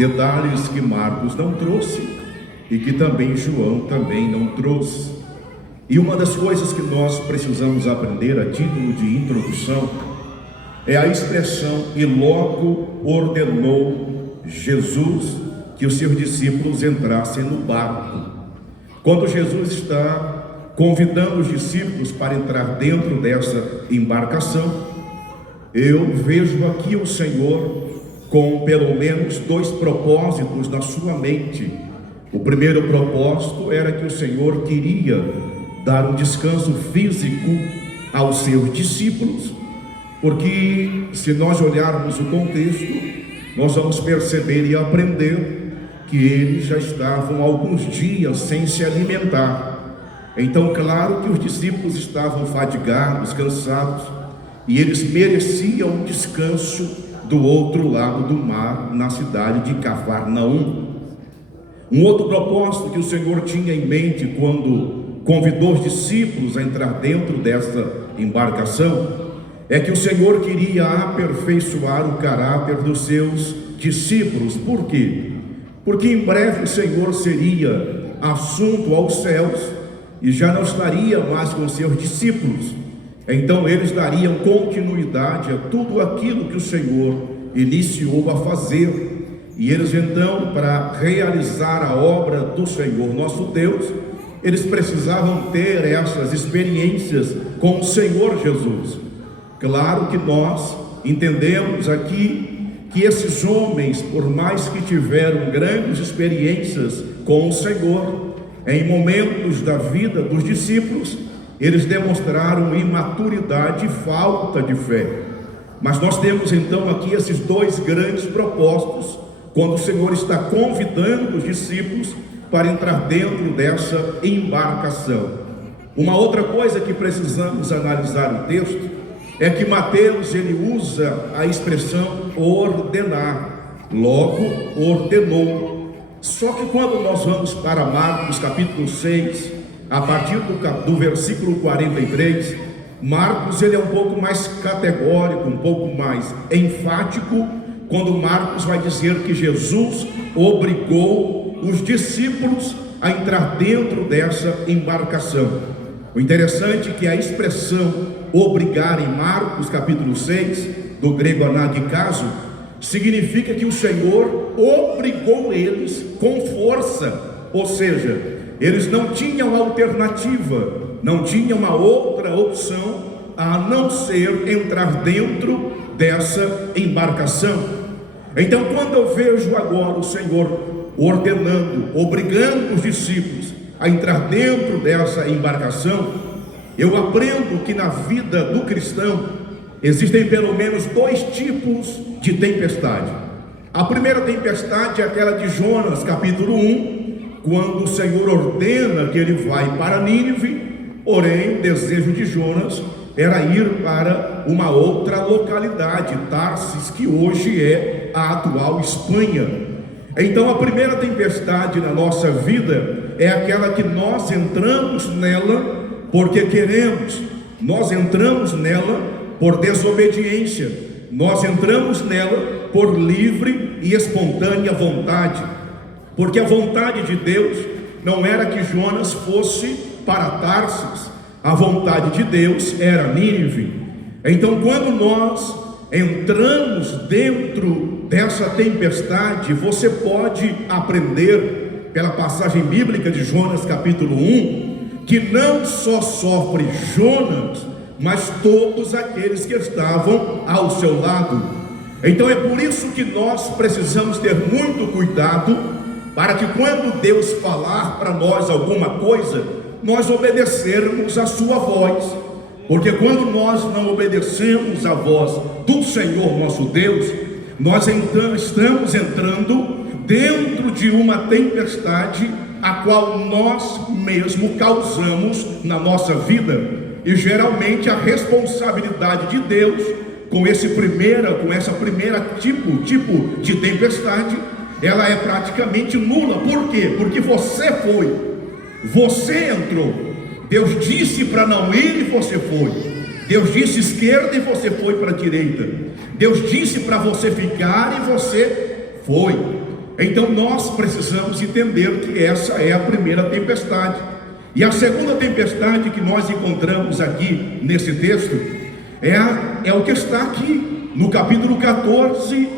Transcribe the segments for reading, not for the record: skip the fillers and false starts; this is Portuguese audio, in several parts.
detalhes que Marcos não trouxe e que também João também não trouxe. E uma das coisas que nós precisamos aprender a título de introdução é a expressão "e logo ordenou Jesus que os seus discípulos entrassem no barco". Quando Jesus está convidando os discípulos para entrar dentro dessa embarcação, eu vejo aqui o Senhor com pelo menos dois propósitos na sua mente. O primeiro propósito era que o Senhor queria dar um descanso físico aos seus discípulos, porque se nós olharmos o contexto, nós vamos perceber e aprender que eles já estavam há alguns dias sem se alimentar. Então, claro que os discípulos estavam fadigados, cansados, e eles mereciam um descanso do outro lado do mar, na cidade de Cafarnaum. Um outro propósito que o Senhor tinha em mente quando convidou os discípulos a entrar dentro dessa embarcação é que o Senhor queria aperfeiçoar o caráter dos seus discípulos. Por quê? Porque em breve o Senhor seria assunto aos céus e já não estaria mais com seus discípulos. Então eles dariam continuidade a tudo aquilo que o Senhor iniciou a fazer. E eles então, para realizar a obra do Senhor nosso Deus, eles precisavam ter essas experiências com o Senhor Jesus. Claro que nós entendemos aqui que esses homens, por mais que tiveram grandes experiências com o Senhor, em momentos da vida dos discípulos, eles demonstraram imaturidade e falta de fé. Mas nós temos então aqui esses dois grandes propósitos, quando o Senhor está convidando os discípulos para entrar dentro dessa embarcação. Uma outra coisa que precisamos analisar no texto é que Mateus ele usa a expressão ordenar, logo ordenou. Só que quando nós vamos para Marcos capítulo 6, a partir do versículo 43, Marcos ele é um pouco mais categórico, um pouco mais enfático, quando Marcos vai dizer que Jesus obrigou os discípulos a entrar dentro dessa embarcação. O interessante é que a expressão obrigar em Marcos capítulo 6, do grego anagikazo, significa que o Senhor obrigou eles com força, ou seja, eles não tinham alternativa, não tinham uma outra opção a não ser entrar dentro dessa embarcação. Então, quando eu vejo agora o Senhor ordenando, obrigando os discípulos a entrar dentro dessa embarcação, eu aprendo que na vida do cristão existem pelo menos dois tipos de tempestade. A primeira tempestade é aquela de Jonas, capítulo 1, quando o Senhor ordena que ele vai para Nínive, porém o desejo de Jonas era ir para uma outra localidade, Tarsis, que hoje é a atual Espanha. Então a primeira tempestade na nossa vida é aquela que nós entramos nela porque queremos, nós entramos nela por desobediência, nós entramos nela por livre e espontânea vontade, porque a vontade de Deus não era que Jonas fosse para Tarsis, a vontade de Deus era Nínive. Então quando nós entramos dentro dessa tempestade, você pode aprender pela passagem bíblica de Jonas capítulo 1, que não só sofre Jonas, mas todos aqueles que estavam ao seu lado. Então é por isso que nós precisamos ter muito cuidado, para que quando Deus falar para nós alguma coisa, nós obedecermos a sua voz. Porque quando nós não obedecemos a voz do Senhor nosso Deus, nós então estamos entrando dentro de uma tempestade a qual nós mesmos causamos na nossa vida. E geralmente a responsabilidade de Deus com essa primeira tipo de tempestade, ela é praticamente nula. Por quê? Porque você entrou. Deus disse para não ir e você foi. Deus disse esquerda e você foi para a direita. Deus disse para você ficar e você foi. Então nós precisamos entender que essa é a primeira tempestade. E a segunda tempestade que nós encontramos aqui nesse texto é o que está aqui no capítulo 14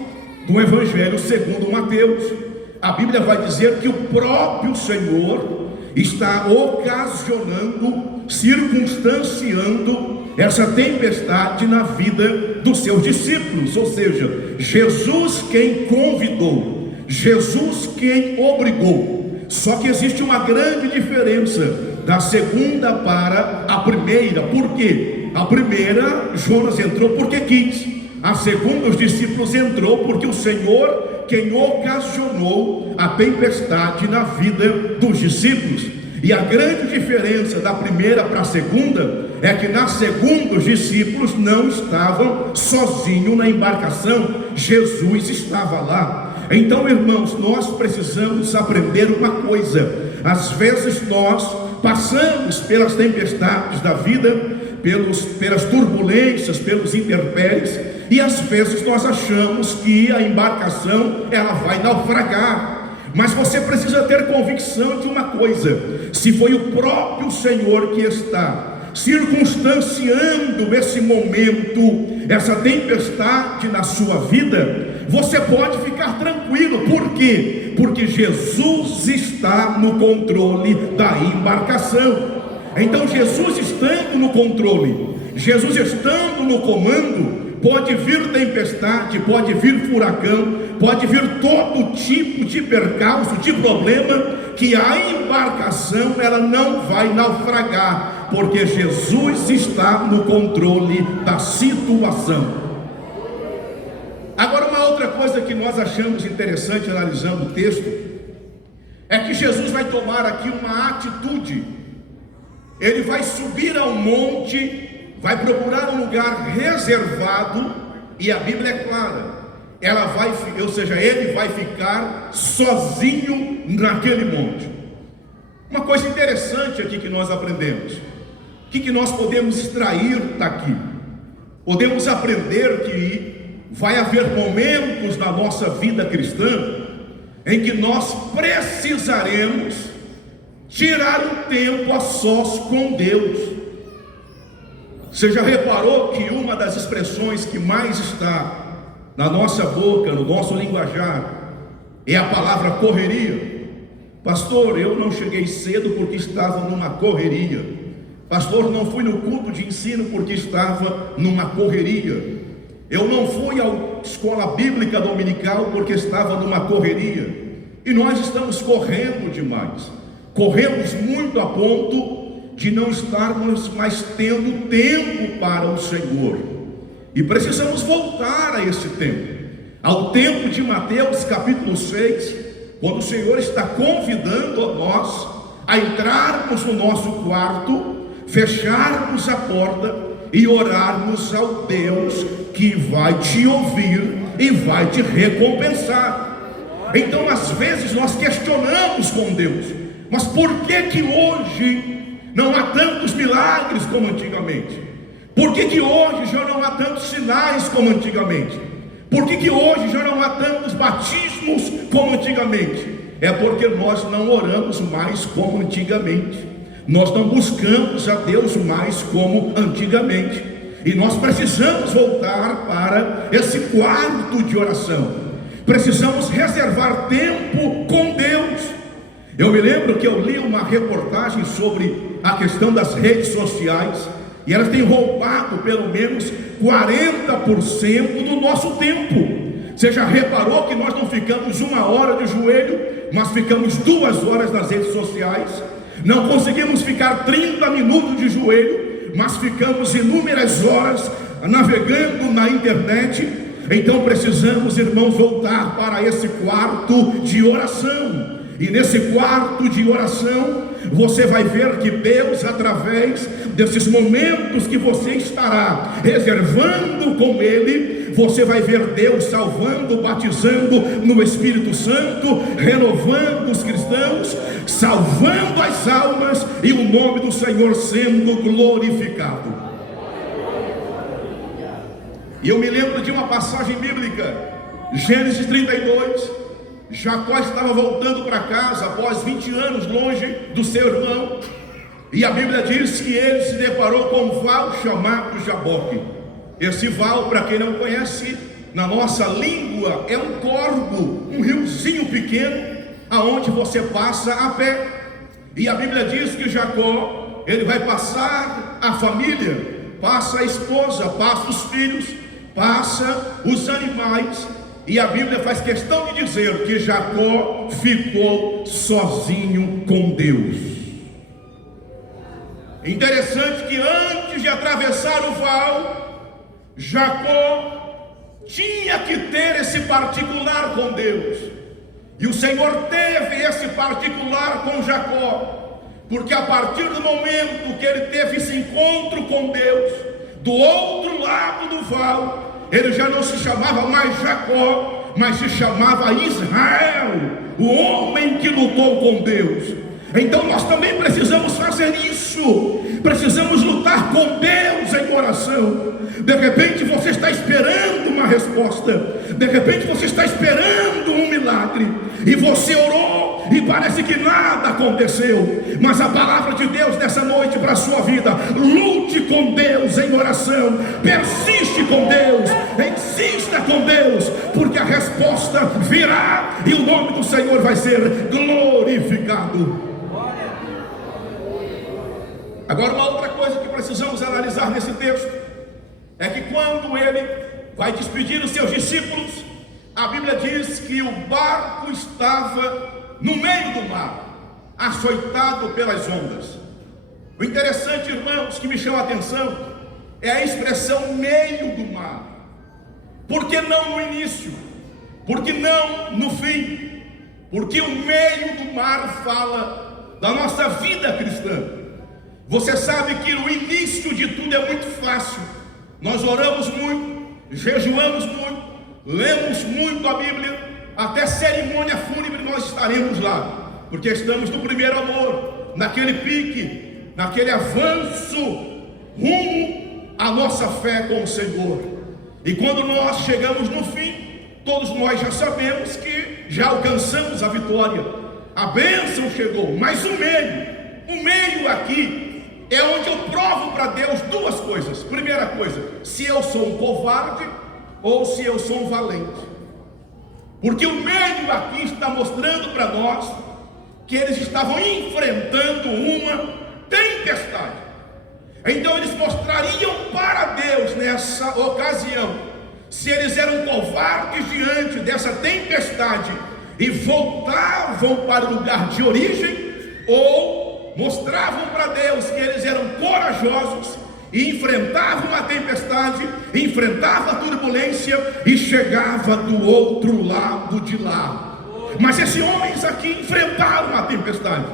do Evangelho segundo Mateus. A Bíblia vai dizer que o próprio Senhor está ocasionando, circunstanciando essa tempestade na vida dos seus discípulos. Ou seja, Jesus quem convidou, Jesus quem obrigou. Só que existe uma grande diferença da segunda para a primeira. Por quê? A primeira, Jonas entrou porque quis. A segunda, os discípulos entrou porque o Senhor quem ocasionou a tempestade na vida dos discípulos. E a grande diferença da primeira para a segunda é que na segunda os discípulos não estavam sozinhos na embarcação, Jesus estava lá. Então, irmãos, nós precisamos aprender uma coisa: às vezes nós passamos pelas tempestades da vida, pelas turbulências, pelos intempéries, e às vezes nós achamos que a embarcação ela vai naufragar. Mas você precisa ter convicção de uma coisa: se foi o próprio Senhor que está circunstanciando esse momento, essa tempestade na sua vida, você pode ficar tranquilo. Por quê? Porque Jesus está no controle da embarcação. Então, Jesus estando no controle, Jesus estando no comando, pode vir tempestade, pode vir furacão, pode vir todo tipo de percalço, de problema, que a embarcação ela não vai naufragar, porque Jesus está no controle da situação. Agora, uma outra coisa que nós achamos interessante analisando o texto é que Jesus vai tomar aqui uma atitude. Ele vai subir ao monte, vai procurar um lugar reservado, e a Bíblia é clara, ele vai ficar sozinho naquele monte. Uma coisa interessante aqui que nós aprendemos, o que nós podemos extrair daqui? Podemos aprender que vai haver momentos na nossa vida cristã em que nós precisaremos tirar um tempo a sós com Deus. Você já reparou que uma das expressões que mais está na nossa boca, no nosso linguajar, é a palavra correria? Pastor, eu não cheguei cedo porque estava numa correria. Pastor, não fui no culto de ensino porque estava numa correria. Eu não fui à escola bíblica dominical porque estava numa correria. E nós estamos correndo demais. Corremos muito a ponto de não estarmos mais tendo tempo para o Senhor. E precisamos voltar a esse tempo, ao tempo de Mateus capítulo 6, quando o Senhor está convidando a nós a entrarmos no nosso quarto, fecharmos a porta e orarmos ao Deus que vai te ouvir e vai te recompensar. Então, às vezes nós questionamos com Deus: mas por que hoje não há tantos milagres como antigamente? Por que hoje já não há tantos sinais como antigamente? Por que hoje já não há tantos batismos como antigamente? É porque nós não oramos mais como antigamente. Nós não buscamos a Deus mais como antigamente. E nós precisamos voltar para esse quarto de oração. Precisamos reservar tempo com Deus. Eu me lembro que eu li uma reportagem sobre a questão das redes sociais, e elas têm roubado pelo menos 40% do nosso tempo. Você já reparou que nós não ficamos 1 hora de joelho, mas ficamos 2 horas nas redes sociais? Não conseguimos ficar 30 minutos de joelho, mas ficamos inúmeras horas navegando na internet. Então precisamos, irmãos, voltar para esse quarto de oração. E nesse quarto de oração, você vai ver que Deus, através desses momentos que você estará reservando com Ele, você vai ver Deus salvando, batizando no Espírito Santo, renovando os cristãos, salvando as almas e o nome do Senhor sendo glorificado. E eu me lembro de uma passagem bíblica, Gênesis 32, Jacó estava voltando para casa após 20 anos longe do seu irmão, e a Bíblia diz que ele se deparou com um val chamado Jaboque. Esse val, para quem não conhece, na nossa língua é um córrego, um riozinho pequeno, aonde você passa a pé. E a Bíblia diz que Jacó, ele vai passar a família, passa a esposa, passa os filhos, passa os animais, e a Bíblia faz questão de dizer que Jacó ficou sozinho com Deus. Interessante que antes de atravessar o val, Jacó tinha que ter esse particular com Deus. E o Senhor teve esse particular com Jacó, porque a partir do momento que ele teve esse encontro com Deus, do outro lado do val, ele já não se chamava mais Jacó, mas se chamava Israel, o homem que lutou com Deus. Então nós também precisamos fazer isso, precisamos lutar com Deus em oração. De repente você está esperando uma resposta, de repente você está esperando um milagre, e você orou e parece que nada aconteceu, mas a palavra de Deus nessa noite para a sua vida: lute com Deus em oração, persiste com Deus, insista com Deus, porque a resposta virá e o nome do Senhor vai ser glorificado. Agora, uma outra coisa que precisamos analisar nesse texto é que quando ele vai despedir os seus discípulos, a Bíblia diz que o barco estava no meio do mar, açoitado pelas ondas. O interessante, irmãos, que me chama a atenção é a expressão meio do mar. Por que não no início? Por que não no fim? Porque o meio do mar fala da nossa vida cristã. Você sabe que no início de tudo é muito fácil. Nós oramos muito, jejuamos muito, lemos muito a Bíblia, até cerimônia fúnebre nós estaremos lá, porque estamos no primeiro amor, naquele pique, naquele avanço rumo à nossa fé com o Senhor. E quando nós chegamos no fim, todos nós já sabemos que já alcançamos a vitória, a bênção chegou. Mas o meio aqui é onde eu provo para Deus duas coisas. Primeira coisa, se eu sou um covarde ou se eu sou um valente. Porque o meio aqui está mostrando para nós que eles estavam enfrentando uma tempestade. Então eles mostrariam para Deus nessa ocasião se eles eram covardes diante dessa tempestade e voltavam para o lugar de origem, ou mostravam para Deus que eles eram corajosos e enfrentavam a tempestade, enfrentavam a turbulência e chegava do outro lado de lá. Mas esses homens aqui enfrentaram a tempestade,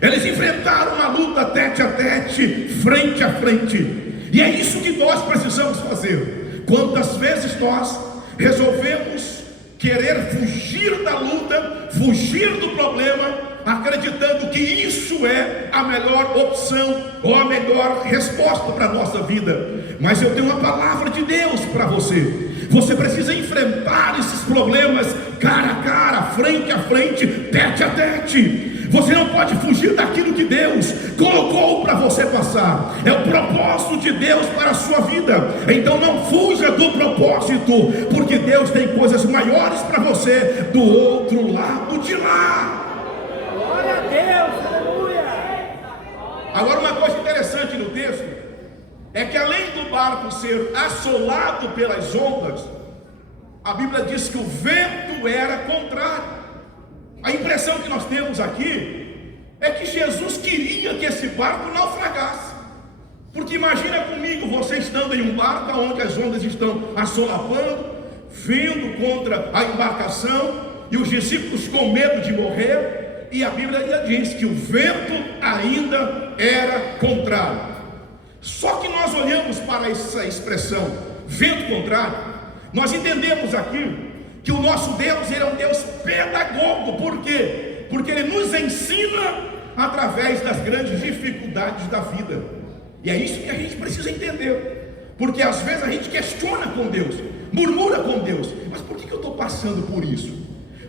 eles enfrentaram uma luta tete a tete, frente a frente. E é isso que nós precisamos fazer. Quantas vezes nós resolvemos querer fugir da luta, fugir do problema, acreditando que isso é a melhor opção ou a melhor resposta para a nossa vida. Mas eu tenho uma palavra de Deus para você. Você precisa enfrentar esses problemas cara a cara, frente a frente, tete a tete. Você não pode fugir daquilo que Deus colocou para você passar. É o propósito de Deus para a sua vida. Então não fuja do propósito, porque Deus tem coisas maiores para você do outro lado de lá. Glória a Deus, aleluia. Agora, uma coisa interessante no texto é que além do barco ser assolado pelas ondas, a Bíblia diz que o vento era contrário. A impressão que nós temos aqui é que Jesus queria que esse barco naufragasse. Porque imagina comigo, você estando em um barco onde as ondas estão assolapando, vindo contra a embarcação, e os discípulos com medo de morrer, e a Bíblia ainda diz que o vento ainda era contrário. Só que nós olhamos para essa expressão, vento contrário, nós entendemos aqui que o nosso Deus, ele é um Deus pedagogo. Por quê? Porque ele nos ensina através das grandes dificuldades da vida. E é isso que a gente precisa entender. Porque às vezes a gente questiona com Deus, murmura com Deus: mas por que eu estou passando por isso?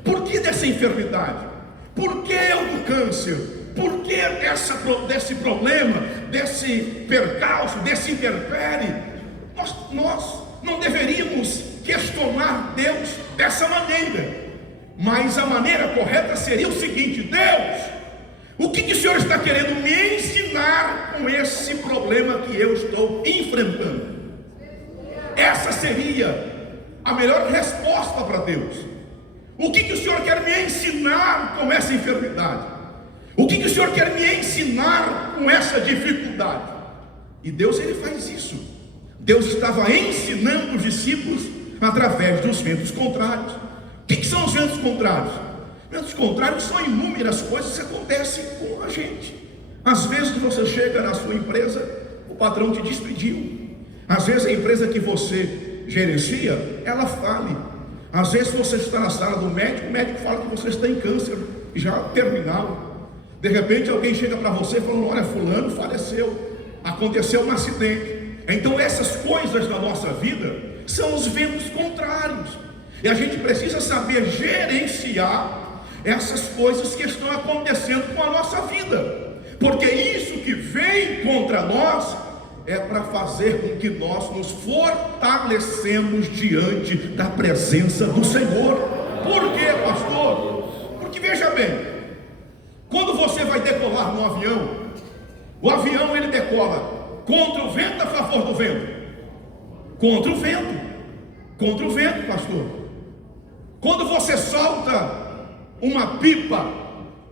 Por que dessa enfermidade? Por que o do câncer? Por que desse problema, desse percalço, desse intempérie? Nós não deveríamos questionar Deus dessa maneira, mas a maneira correta seria o seguinte: Deus, o que o Senhor está querendo me ensinar com esse problema que eu estou enfrentando? Essa seria a melhor resposta para Deus. O que o Senhor quer me ensinar com essa enfermidade? O que o Senhor quer me ensinar com essa dificuldade? E Deus, Ele faz isso. Deus estava ensinando os discípulos através dos ventos contrários. O que são os ventos contrários? Ventos contrários são inúmeras coisas que acontecem com a gente. Às vezes você chega na sua empresa, o patrão te despediu. Às vezes a empresa que você gerencia, ela fale. Às vezes você está na sala do médico, o médico fala que você está em câncer já terminal. De repente alguém chega para você falando: olha, fulano faleceu, aconteceu um acidente. Então essas coisas da nossa vida são os ventos contrários, e a gente precisa saber gerenciar essas coisas que estão acontecendo com a nossa vida, porque isso que vem contra nós é para fazer com que nós nos fortalecemos diante da presença do Senhor. Por quê, pastor? Porque veja bem, quando você vai decolar no avião, o avião ele decola contra o vento, a favor do vento? Contra o vento. Contra o vento, pastor. Quando você solta uma pipa,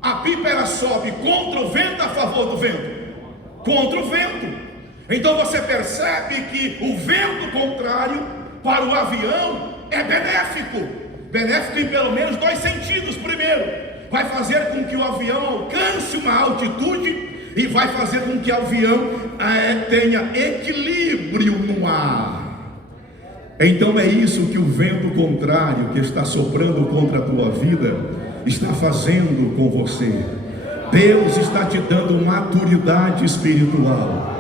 a pipa ela sobe contra o vento, a favor do vento? Contra o vento. Então você percebe que o vento contrário para o avião é benéfico. Benéfico em pelo menos dois sentidos. Primeiro, vai fazer com que o avião alcance uma altitude e vai fazer com que o avião tenha equilíbrio no ar. Então é isso que o vento contrário que está soprando contra a tua vida está fazendo com você. Deus está te dando maturidade espiritual.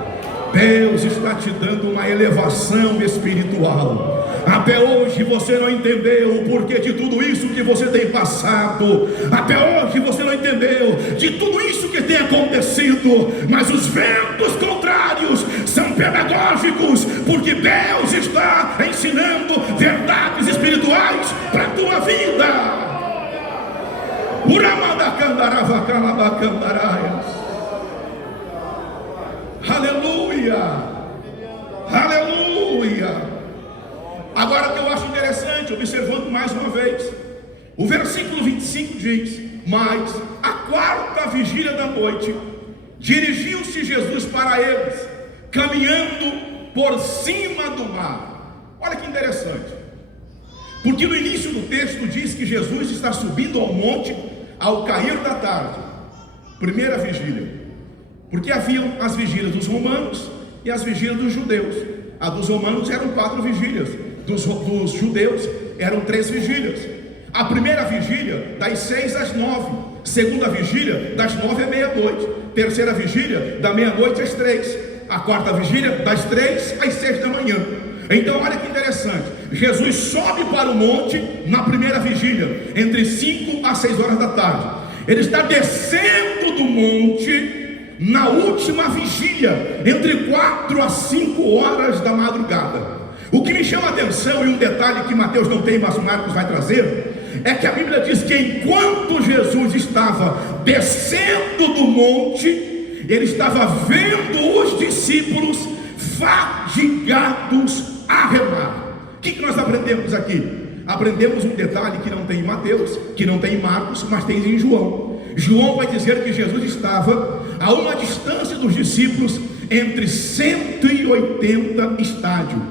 Deus está te dando uma elevação espiritual. Até hoje você não entendeu o porquê de tudo isso que você tem passado. Até hoje você não entendeu de tudo isso que tem acontecido. Mas os ventos contrários são pedagógicos, porque Deus está ensinando verdades espirituais para a tua vida. Aleluia, aleluia. Agora que eu acho interessante, observando mais uma vez, o versículo 25 diz: mas a quarta vigília da noite, dirigiu-se Jesus para eles, caminhando por cima do mar. Olha que interessante, porque no início do texto diz que Jesus está subindo ao monte ao cair da tarde, primeira vigília. Porque haviam as vigílias dos romanos e as vigílias dos judeus. A dos romanos eram 4 vigílias, dos judeus eram 3 vigílias. A primeira vigília das 6 às 9, segunda vigília das 9 à meia-noite, terceira vigília da meia-noite às 3, a quarta vigília das 3 às 6 da manhã. Então olha que interessante, Jesus sobe para o monte na primeira vigília, entre 5 às 6 horas da tarde. Ele está descendo do monte na última vigília, entre 4 a 5 horas da madrugada. O que me chama a atenção, e um detalhe que Mateus não tem, mas Marcos vai trazer, é que a Bíblia diz que enquanto Jesus estava descendo do monte, ele estava vendo os discípulos fadigados a remar. O que nós aprendemos aqui? Aprendemos um detalhe que não tem em Mateus, que não tem em Marcos, mas tem em João. João vai dizer que Jesus estava a uma distância dos discípulos entre 180 estádios,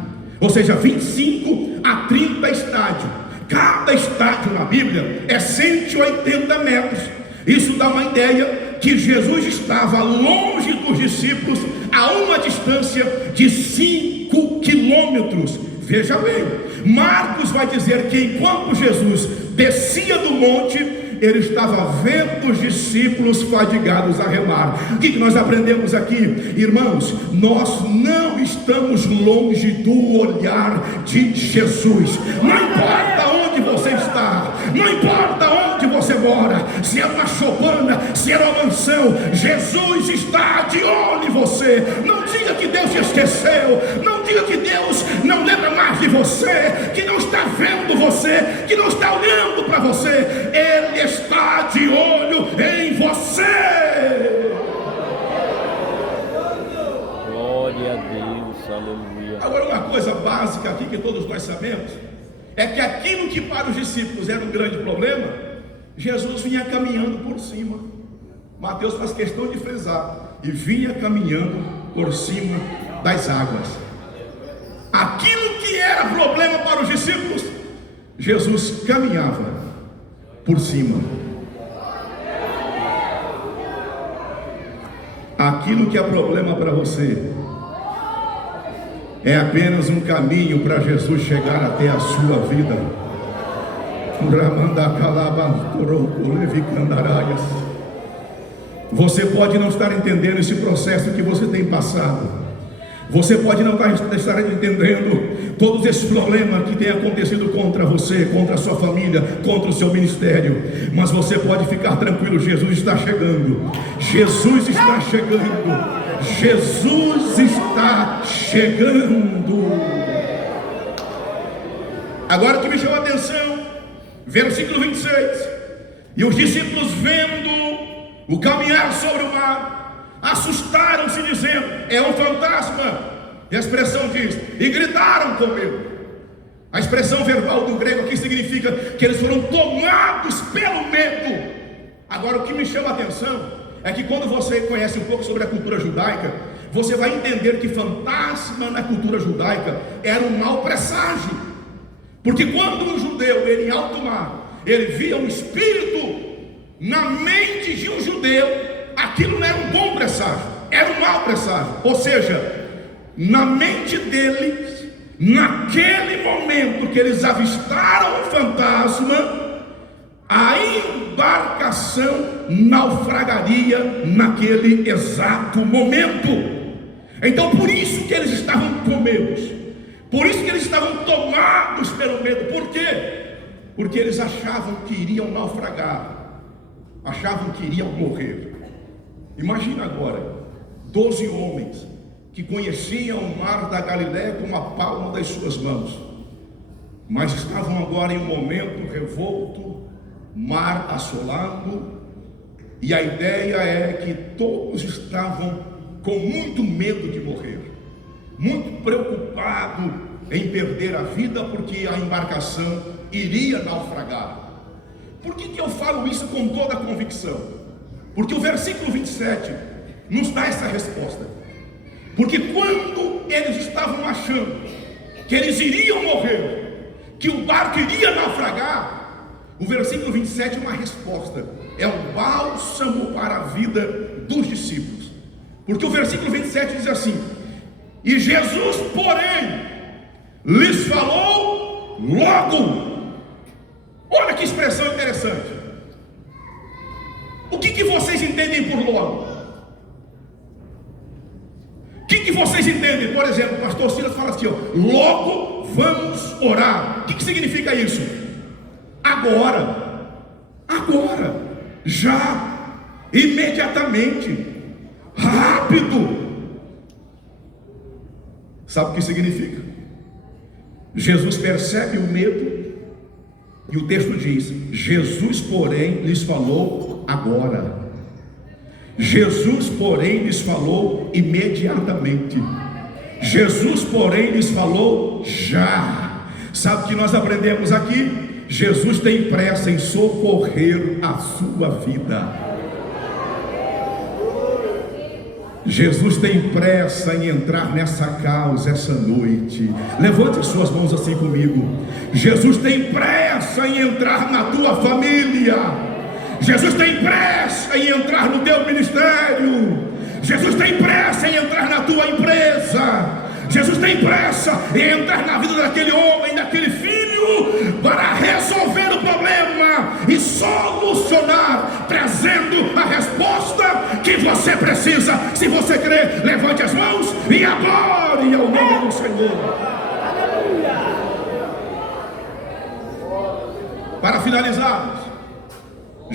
ou seja, 25 a 30 estádios. Cada estádio na Bíblia é 180 metros. Isso dá uma ideia que Jesus estava longe dos discípulos a uma distância de 5 quilômetros. Veja bem, Marcos vai dizer que enquanto Jesus descia do monte, ele estava vendo os discípulos fadigados a remar. O que nós aprendemos aqui, irmãos? Nós não estamos longe do olhar de Jesus. Não importa onde você está, não importa você mora, se é uma choupana, se é uma mansão, Jesus está de olho em você. Não diga que Deus te esqueceu, não diga que Deus não lembra mais de você, que não está vendo você, que não está olhando para você. Ele está de olho em você. Glória a Deus, aleluia. Agora, uma coisa básica aqui que todos nós sabemos é que aquilo que para os discípulos era um grande problema, Jesus vinha caminhando por cima. Mateus faz questão de frisar: e vinha caminhando por cima das águas. Aquilo que era problema para os discípulos, Jesus caminhava por cima. Aquilo que é problema para você é apenas um caminho para Jesus chegar até a sua vida. Você pode não estar entendendo esse processo que você tem passado. Você pode não estar entendendo todos esses problemas que têm acontecido contra você, contra a sua família, contra o seu ministério. Mas você pode ficar tranquilo, Jesus está chegando. Jesus está chegando. Jesus está chegando. Agora o que me chama a atenção, versículo 26. E os discípulos, vendo o caminhar sobre o mar, assustaram-se, dizendo: é um fantasma. E a expressão diz: e gritaram com medo. A expressão verbal do grego aqui significa que eles foram tomados pelo medo. Agora o que me chama a atenção é que quando você conhece um pouco sobre a cultura judaica, você vai entender que fantasma na cultura judaica era um mau presságio. Porque quando um judeu, ele em alto mar, ele via um espírito na mente de um judeu, aquilo não era um bom presságio, era um mau presságio. Ou seja, na mente deles, naquele momento que eles avistaram o fantasma, a embarcação naufragaria naquele exato momento. Então por isso que eles estavam com medo, por isso que eles estavam tomados pelo medo. Por quê? Porque eles achavam que iriam naufragar, achavam que iriam morrer. Imagina agora 12 homens que conheciam o mar da Galileia como a palma das suas mãos, mas estavam agora em um momento revolto, mar assolado, e a ideia é que todos estavam com muito medo de morrer, muito preocupado em perder a vida, porque a embarcação iria naufragar. Por que eu falo isso com toda a convicção? Porque o versículo 27 nos dá essa resposta. Porque quando eles estavam achando que eles iriam morrer, que o barco iria naufragar, o versículo 27 é uma resposta, é um bálsamo para a vida dos discípulos. Porque o versículo 27 diz assim: e Jesus, porém, lhes falou logo. Olha que expressão interessante. O que vocês entendem por logo? O que vocês entendem? Por exemplo, o pastor Silas fala assim: ó, logo vamos orar. O que significa isso? Agora, já, imediatamente, rápido. Sabe o que significa? Jesus percebe o medo, e o texto diz: Jesus, porém, lhes falou agora. Jesus, porém, lhes falou imediatamente. Jesus, porém, lhes falou já. Sabe o que nós aprendemos aqui? Jesus tem pressa em socorrer a sua vida. Jesus tem pressa em entrar nessa causa essa noite. Levante as suas mãos assim comigo. Jesus tem pressa em entrar na tua família. Jesus tem pressa em entrar no teu ministério. Jesus tem pressa em entrar na tua empresa. Jesus tem pressa em entrar na vida daquele homem, daquele filho, para resolver o problema e solucionar, trazendo a resposta que você precisa. Se você crê, levante as mãos e adore ao nome do Senhor. Para finalizarmos,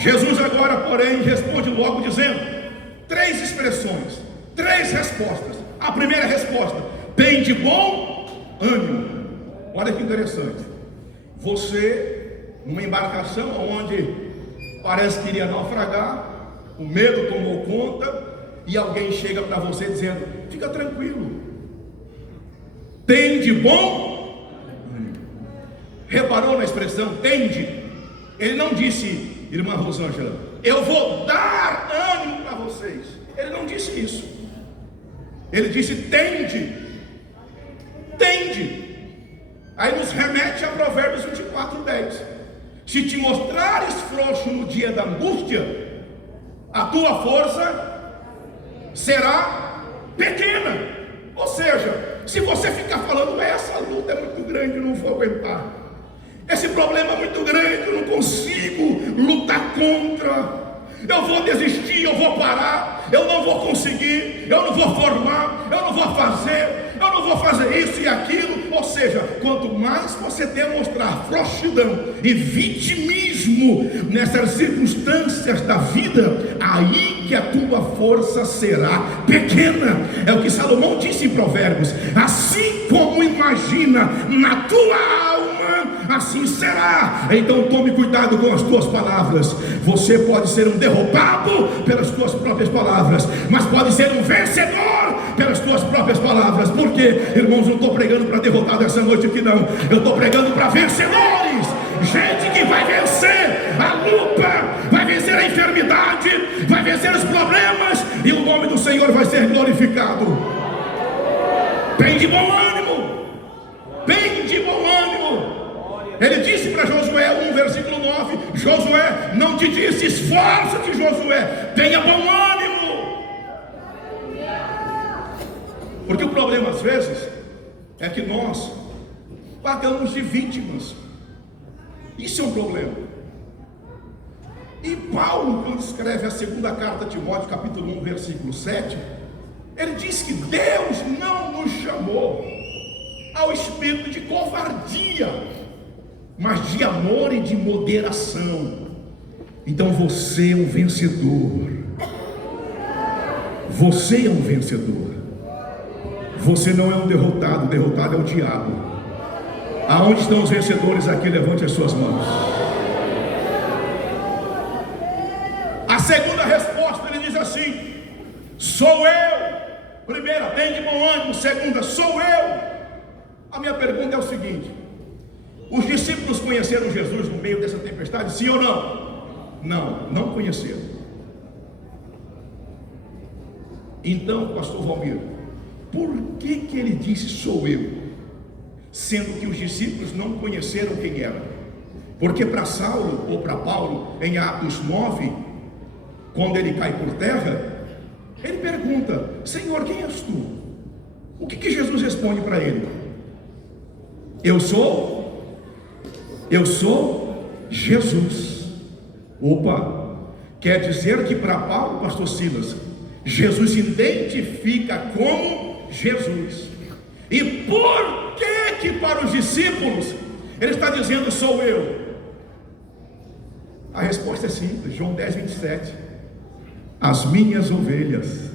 Jesus agora, porém, responde logo dizendo 3 expressões, 3 respostas. A primeira resposta: tem de bom ânimo. Olha que interessante. Você, numa embarcação onde parece que iria naufragar, o medo tomou conta, e alguém chega para você dizendo: fica tranquilo, tem de bom ânimo. Reparou na expressão tende? Ele não disse, irmã Rosângela, eu vou dar ânimo para vocês. Ele não disse isso. Ele disse tende. Tende. Aí nos remete a Provérbios 24:10. Se te mostrares frouxo no dia da angústia, a tua força será pequena. Ou seja, se você ficar falando, essa luta é muito grande, eu não vou aguentar, esse problema é muito grande, eu não consigo lutar contra, eu vou desistir, eu vou parar, eu não vou conseguir, eu não vou formar, eu não vou fazer, eu não vou fazer isso e aquilo. Ou seja, quanto mais você demonstrar frouxidão e vitimismo nessas circunstâncias da vida, aí que a tua força será pequena. É o que Salomão disse em Provérbios: assim como imagina na tua alma, assim será. Então tome cuidado com as tuas palavras. Você pode ser um derrubado pelas tuas próprias palavras, mas pode ser um vencedor pelas tuas próprias palavras. Porque, irmãos, não estou pregando para derrotado essa noite aqui, não. Eu estou pregando para vencedores, gente que vai vencer a luta, vai vencer a enfermidade, vai vencer os problemas, e o nome do Senhor vai ser glorificado. Tem de bom ânimo, bem de bom ânimo. Ele disse para Josué 1, versículo 9: Josué, não te disse esforça-te, Josué, tenha bom ânimo. Porque o problema às vezes é que nós pagamos de vítimas. Isso é um problema. E Paulo, quando escreve a segunda carta a Timóteo, capítulo 1, versículo 7, ele diz que Deus não nos chamou ao espírito de covardia, mas de amor e de moderação. Então você é um vencedor. Você é um vencedor. Você não é um derrotado. O derrotado é o diabo. Aonde estão os vencedores aqui? Levante as suas mãos. A segunda resposta, ele diz assim: sou eu. Primeira, tem de bom ânimo. Segunda, sou eu. A minha pergunta é o seguinte: os discípulos conheceram Jesus no meio dessa tempestade, sim ou não? Não, não conheceram. Então, pastor Valmir, por que ele disse sou eu, sendo que os discípulos não conheceram quem era? Porque para Saulo, ou para Paulo, em Atos 9, quando ele cai por terra, ele pergunta: Senhor, quem és tu? O que Jesus responde para ele? Eu sou Jesus. Opa, quer dizer que para Paulo, pastor Silas, Jesus se identifica como Jesus. E por que para os discípulos ele está dizendo sou eu? A resposta é simples. João 10, 27. As minhas ovelhas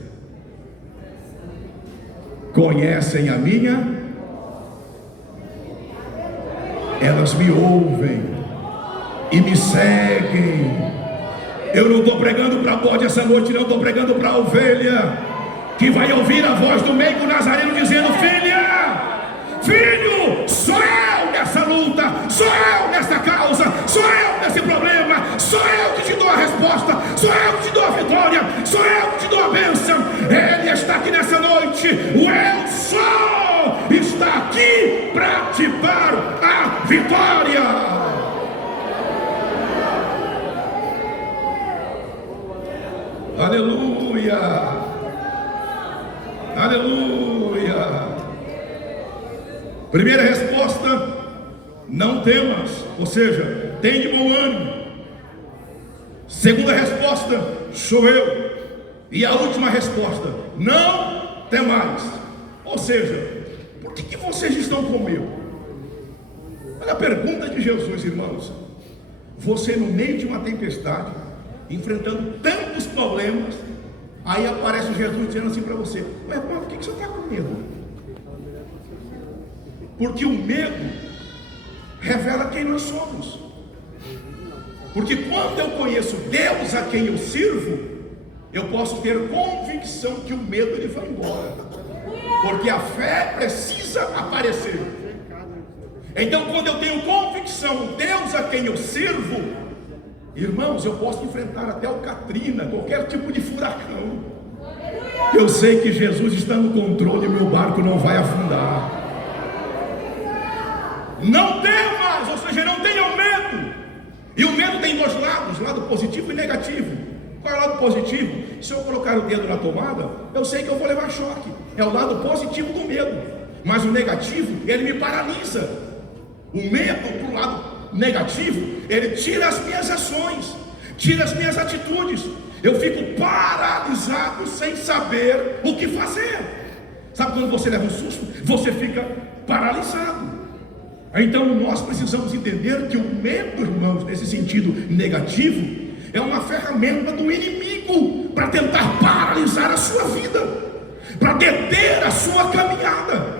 conhecem a minha, elas me ouvem e me seguem. Eu não estou pregando para bode essa noite, não, estou pregando para a ovelha que vai ouvir a voz do meigo Nazareno dizendo: filha, filho, sou eu nessa luta, sou eu nessa causa, sou eu nesse problema, sou eu que te dou a resposta, sou eu que te dou a vitória, sou eu que te dou a bênção. Ele está aqui nessa noite, o eu sou está aqui para te dar a vitória. Aleluia, aleluia. Primeira resposta: não temas, ou seja, tem de bom ânimo. Segunda resposta: sou eu. E a última resposta: não temais. Ou seja, por que vocês estão com medo? Olha a pergunta de Jesus, irmãos. Você no meio de uma tempestade, enfrentando tantos problemas, aí aparece Jesus dizendo assim para você: ué, Paulo, por que você está com medo? Porque o medo revela quem nós somos. Porque quando eu conheço Deus a quem eu sirvo, eu posso ter convicção que o medo ele vai embora, porque a fé precisa aparecer. Então, quando eu tenho convicção, Deus a quem eu sirvo, irmãos, eu posso enfrentar até o Katrina, qualquer tipo de furacão. Eu sei que Jesus está no controle e meu barco não vai afundar. Não temas, ou seja, não tenham medo. E o medo tem dois lados, lado positivo e negativo. Qual é o lado positivo? Se eu colocar o dedo na tomada, eu sei que eu vou levar choque. É o lado positivo do medo. Mas o negativo, ele me paralisa. O medo, para o lado negativo, ele tira as minhas ações, tira as minhas atitudes. Eu fico paralisado sem saber o que fazer. Sabe quando você leva um susto? Você fica paralisado. Então nós precisamos entender que o medo, irmãos, nesse sentido negativo, é uma ferramenta do inimigo para tentar paralisar a sua vida, para deter a sua caminhada.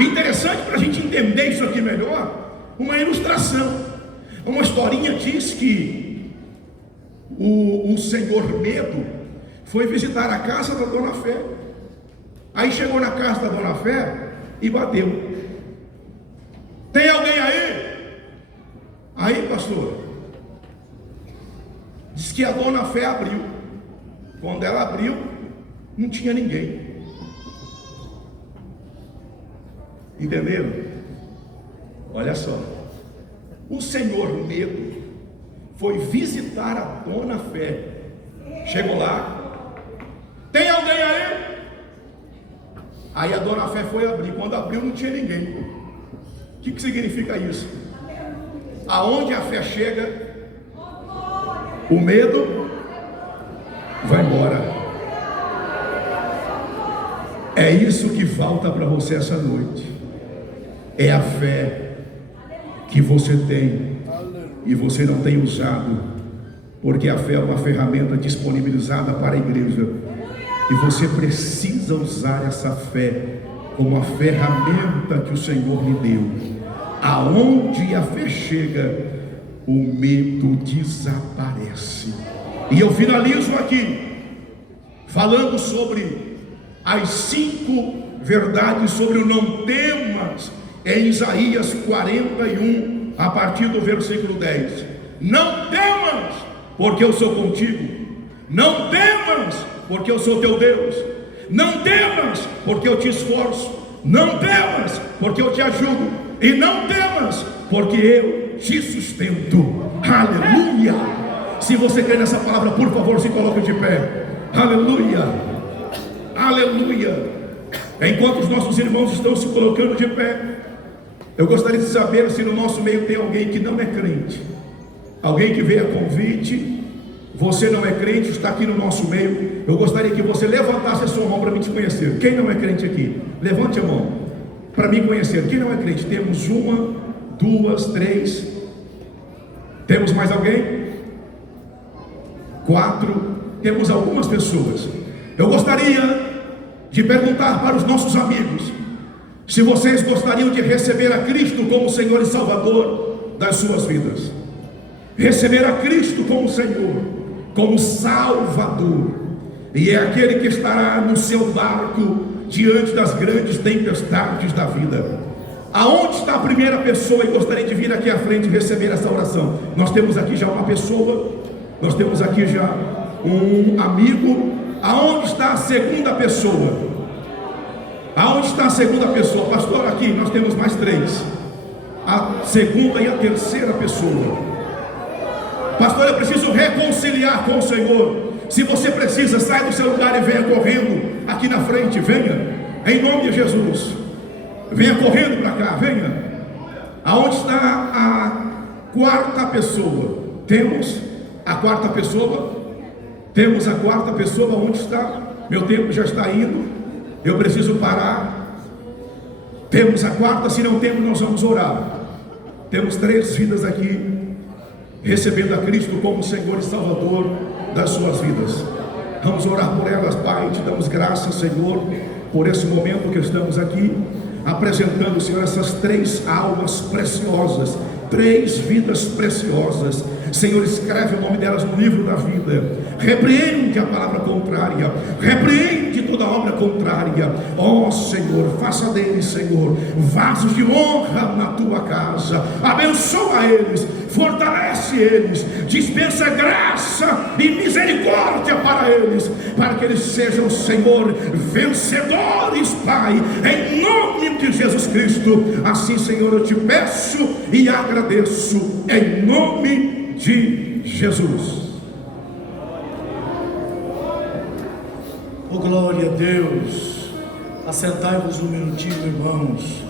Interessante para a gente entender isso aqui melhor, uma ilustração. Uma historinha diz que o senhor Medo foi visitar a casa da Dona Fé. Aí chegou na casa da Dona Fé e bateu. Tem alguém aí? Aí, pastor, diz que a Dona Fé abriu. Quando ela abriu, não tinha ninguém. Entenderam? Olha só, o senhor Medo foi visitar a Dona Fé. Chegou lá, tem alguém aí? Aí a Dona Fé foi abrir. Quando abriu, não tinha ninguém. O que significa isso? Aonde a fé chega, o medo vai embora. É isso que falta para você essa noite. É a fé que você tem e você não tem usado, porque a fé é uma ferramenta disponibilizada para a igreja e você precisa usar essa fé como a ferramenta que o Senhor lhe deu. Aonde a fé chega, o medo desaparece. E eu finalizo aqui falando sobre as 5 verdades sobre o não temas, em Isaías 41, a partir do versículo 10. Não temas, porque eu sou contigo. Não temas, porque eu sou teu Deus. Não temas, porque eu te esforço. Não temas, porque eu te ajudo. E não temas, porque eu te sustento. Aleluia! Se você crê nessa palavra, por favor, se coloque de pé. Aleluia! Aleluia! Enquanto os nossos irmãos estão se colocando de pé, eu gostaria de saber se no nosso meio tem alguém que não é crente, alguém que veio a convite. Você não é crente, está aqui no nosso meio. Eu gostaria que você levantasse a sua mão para mim te conhecer. Quem não é crente aqui? Levante a mão para me conhecer. Quem não é crente? Temos 1, 2, 3. Temos mais alguém? 4. Temos algumas pessoas. Eu gostaria de perguntar para os nossos amigos se vocês gostariam de receber a Cristo como Senhor e Salvador das suas vidas. Receber a Cristo como Senhor, como Salvador, e é aquele que estará no seu barco diante das grandes tempestades da vida. Aonde está a primeira pessoa e gostaria de vir aqui à frente e receber essa oração? Nós temos aqui já uma pessoa, nós temos aqui já um amigo. Aonde está a segunda pessoa? Aonde está a segunda pessoa? Pastor, aqui nós temos mais 3. A segunda e a terceira pessoa. Pastor, eu preciso reconciliar com o Senhor. Se você precisa, sai do seu lugar e venha correndo aqui na frente. Venha, em nome de Jesus. Venha correndo para cá, venha. Aonde está a quarta pessoa? Temos a quarta pessoa? Temos a quarta pessoa. Onde está? Meu tempo já está indo. Eu preciso parar. Temos a quarta. Se não temos, nós vamos orar. Temos 3 vidas aqui recebendo a Cristo como Senhor e Salvador das suas vidas. Vamos orar por elas, Pai. Te damos graças, Senhor, por esse momento que estamos aqui apresentando, Senhor, essas 3 almas preciosas, 3 vidas preciosas. Senhor, escreve o nome delas no livro da vida. Repreende a palavra contrária, repreende toda obra contrária. Ó Senhor, faça deles, Senhor, vasos de honra na tua casa. Abençoa eles, fortalece eles, dispensa graça e misericórdia para eles, para que eles sejam, Senhor, vencedores, Pai, em nome de Jesus Cristo. Assim, Senhor, eu te peço e agradeço, em nome de Jesus. Oh, glória a Deus. Assentai-vos um minutinho, irmãos.